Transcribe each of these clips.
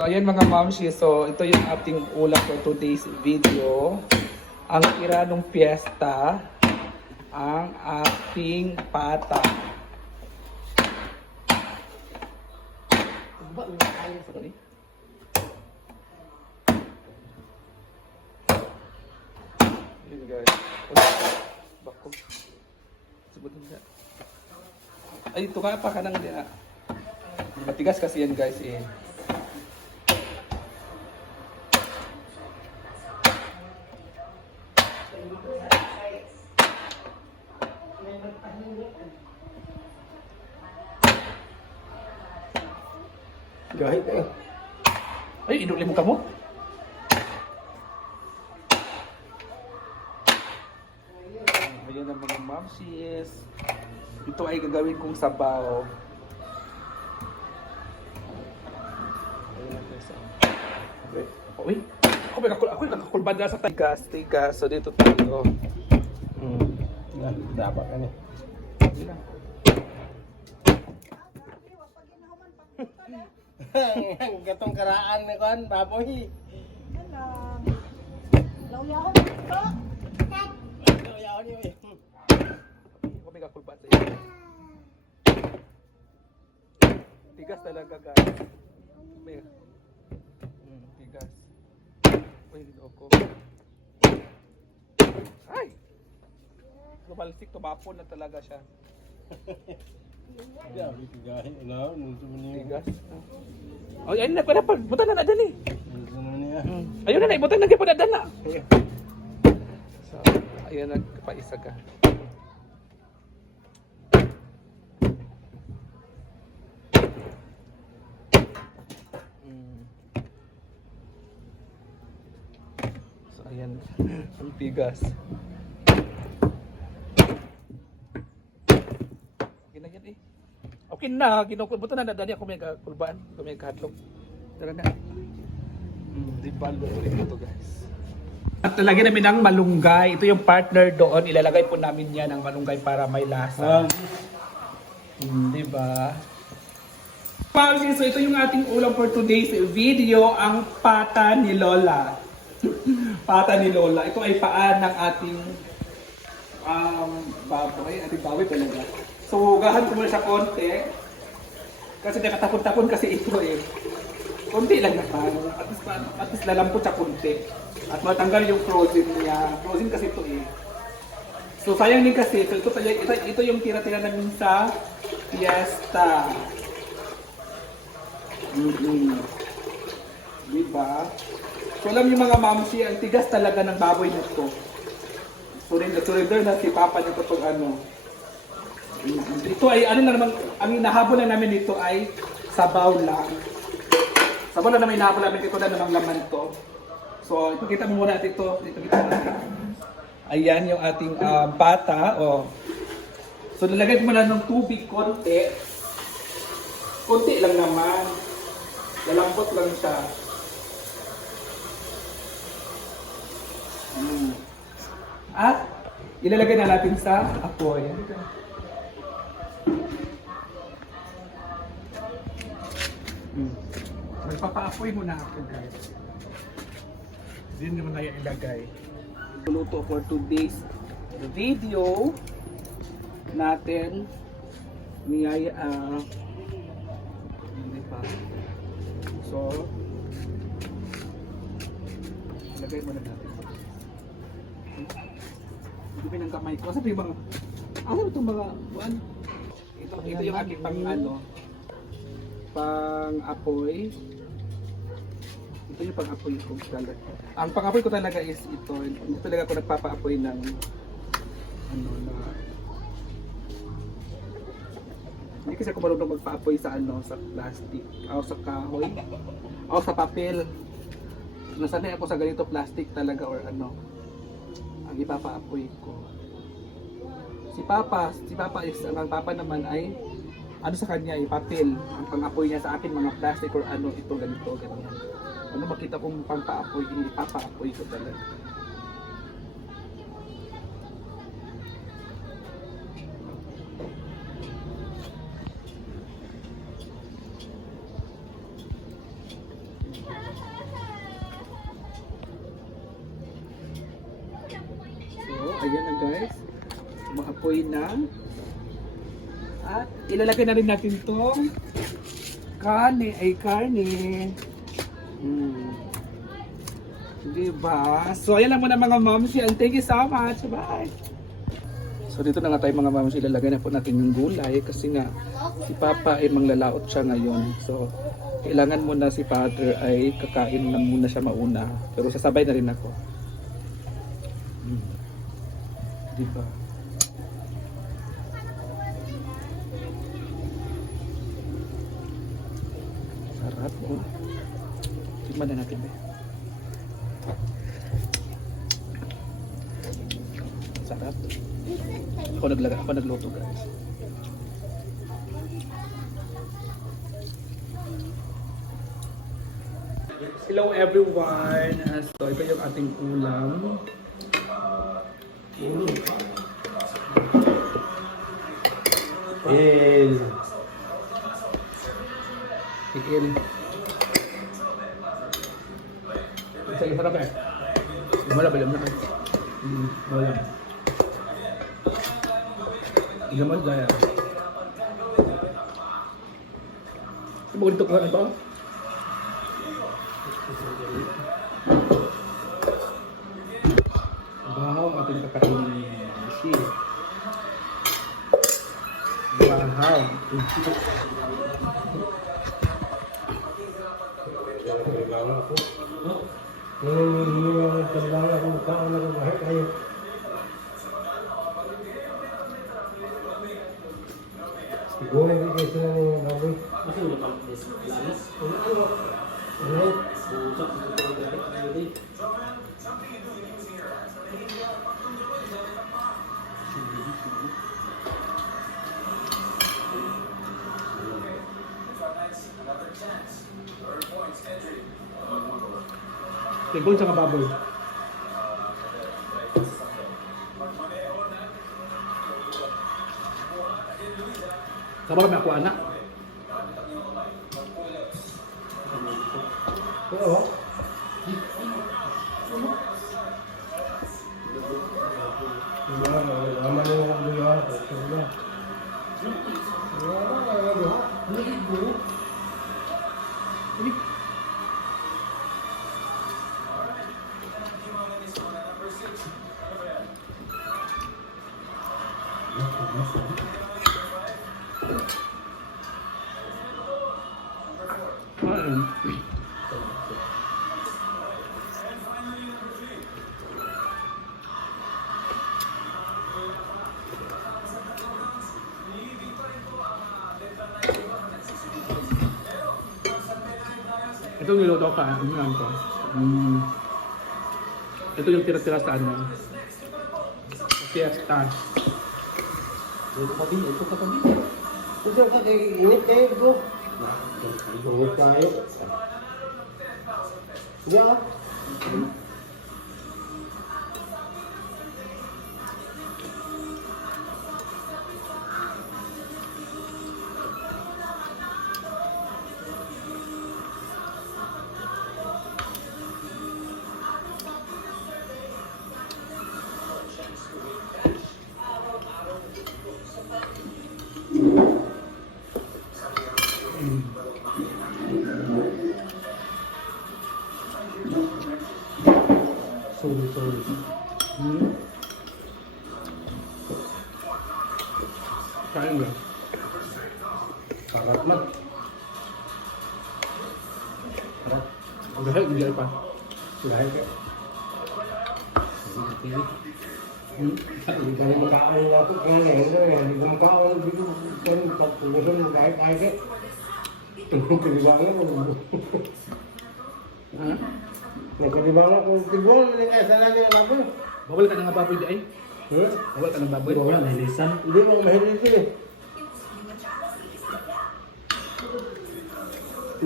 So, ayan mga mamshi, so ito yung ating ulam for today's video. Ang tira ng piyesta, ang ating pata. Sorry. Yun guys. Bako. Sabutin na. Ay, ito ka pa ka nang diya. Matigas kasi yan guys eh. Gahit eh. Ay, inuli mo ka mo? Ayan ang mga mamsis. Ito ay gagawin kong sabaw. Ayan ang guys. Uy, ako yung nakakulbanda sa tigas. So dito tayo. Dapat kan eh. Gatong karaan ni kan baboy. Alam. Law-yaw ko. Yaw ni. Ako may kakulbanda yan. Tigas talaga guys. May tigas. Uy, dito ako. Ay! Lumalsik, tumapon na talaga siya. Ya, bigahin na, nunso niya. Tigas. Oh, ayun na pala, butan na dali. Nunso niya. Ayun na, ibutan na gyud dala. So, ayun na paisa ka. So, ayan. Ang tigas. Ginagyan eh. Okay na, buto na dali ako may kulbaan, ako may katlog. Tara na. Di ba ito guys. At lalagyan namin ng malunggay. Ito yung partner doon. Ilalagay po namin yan ang malunggay para may lasa. Di ba? So ito yung ating ulam for today's video. Ang pata ni Lola. Pata ni Lola. Ito ay paan ng ating baboy. Ating baboy talaga. So gahan ko muna siya konti. Kasi nakatapon-tapon kasi ito eh. Konti lang naman. At least lalampot siya konti. At matanggal yung frozen niya. Frozen kasi ito eh. So sayang din kasi. So, ito yung tira-tira namin sa fiesta. Diba? So alam yung mga mamsi, ang tigas talaga ng baboy nito. Surrender na si Papa nito pag ano. Ito ay ano na naman, ang hinahabol na namin dito ay sabaw lang. Sabaw lang naman hinahabol namin dito na namang laman to. So, ipakita mo muna natin ito. Ayan yung ating pata. Oh. So, lalagay mo na ng tubig konti. Konti lang naman. Lalambot lang siya. At ilalagay na natin sa apoy. Magpapa-apoy muna ako guys. Hindi naman na ilagay. Luto for today's video natin. Niyaya hindi pa. So ilagay muna natin. Dumi ng kamay ko. Kasi yung mga ano itong mga buwan? Ito yung aking pang ano pang apoy. Ito yung pang-apoy ko talaga. Ang pang-apoy ko talaga is ito. Hindi talaga ako nagpapa-apoy ng ano na hindi kasi ako marunong magpa-apoy sa ano sa plastic o sa kahoy o sa papel. Nasanay ako sa ganito plastic talaga or ano ang ipapa-apoy ko. Si Papa is ang Papa naman ay ano sa kanya ay papel. Ang pang-apoy niya sa akin mga plastic or ano ito ganito ganyan. Ano makita kong pang-paapoy, ipapa-apoy ko talaga. Ayan na guys. Maapoy na. At ilalagay na rin natin itong karne. Diba? So ayan lang muna mga momshi. And thank you so much. Bye! So dito na nga tayo mga momshi. Ilalagay na po natin yung gulay. Kasi nga si Papa ay manglalaot siya ngayon. So kailangan muna si Father ay kakain na muna siya mauna. Pero sasabay na rin ako. Diba? Sarap oh. Tignan na natin eh. Sarap. Ako nagluto guys. Hello everyone. So ito yung ating ulam. Tikil. Isa sarap eh. Wala ba lang na? Wala. Gamal gaya. Ibu dito ko ito. Bahaw ang ating kakainin. Isi. Bahaw. Gue di kasi na yung baboy. Tigol sa kababoy. Kabar may ako anak. Oo. Aman yung mga buya. Ito niluto ka, ano ko. Ito yung tira-tira sa ano. Fiesta. Ito ka tabi. Ito ka kay init kayo bro. Init tayo. Yeah. Sorry. Kain ba? Sarap man. Sarap. Ang gahal, hindi pa. Lahat ka. Hindi ka na makain na ako. Kaya ngayon na yan. Hindi ka makain. Hindi ka makain. Pagpunasan mo kahit-kahit. Nagkadibangan mo. Ha? Nagkadibangan ko. Tibon, hindi ka sana niya ako. Bawal ka na nga baboy di ay? Huh? Bawal ka ng baboy? Wala, nahilisan. Hindi mo mahilig eh.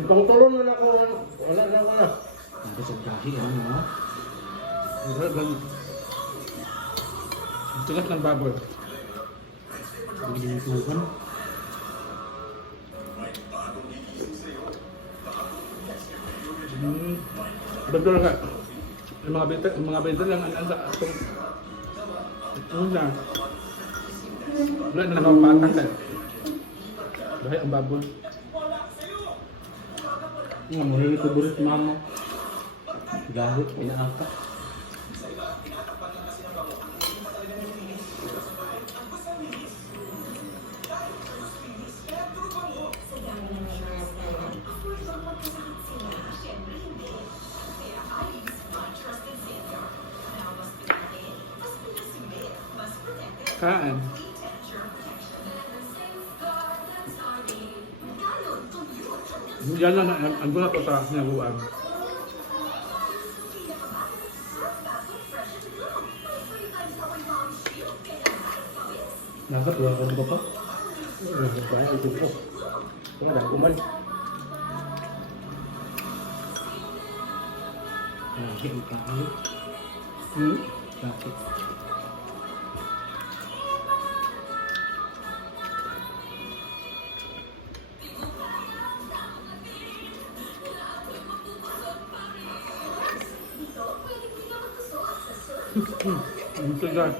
Ibang turon na ako. Wala na ako na. Ada sedahi ano mo? Bawal lang. Tugas ng baboy. Ang ginitukan. Betul nggak? Mga benta lang ang sa atong Ano na? Wala na nakapatang ka. Dahil ang baboy. Nga, muli ni kuburit mama. Gahit, inaaka. Kaan. Yan lang, ang gula ko sa sinaguan. Dapat wala ka ba pa? Kaya ito ko. Ito na, kumal. Gahit, ikaali. Gahit. Ito yan.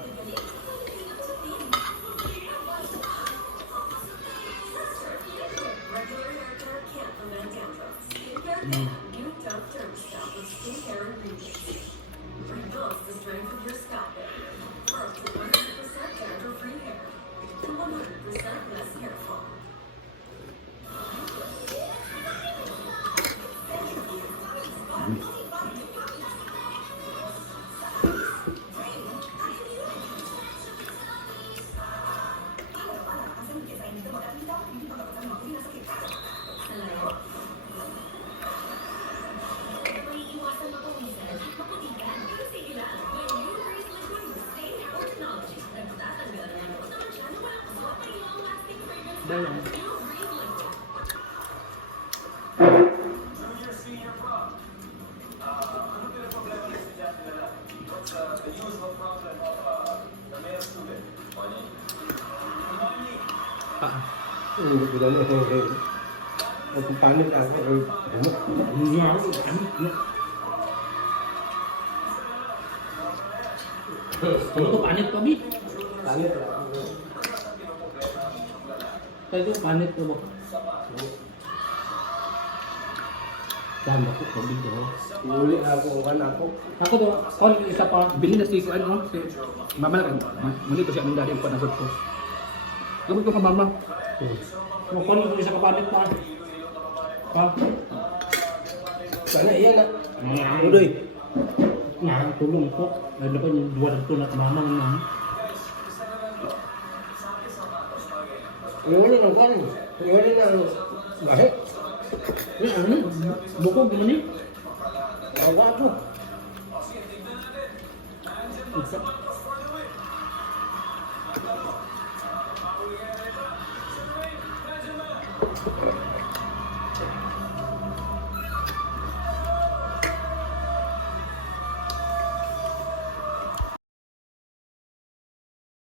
Dalang. Hindi ko dala. Ang panit ako. Hindi nga ako. Ano to, panit pa, Bi? Panit. Kaya ito, panit pa ba? Tama ko, pabig ko. Uli ako, kan ako. Ako to, kon isa pa. Bili na si ano, si mama lang. Muli ko siya ang dari ko nasod ko. Gamit ko ka mama. Kon ko isa ka panit pa. Pa. Sana iya na. Nga, Udoy. nga, tulong ko. Ano pa yung dua ng tunat mama nga. Uli ng kan. Uli ng bahit. Ano? Bukog mo ni? Awa ako. Isa.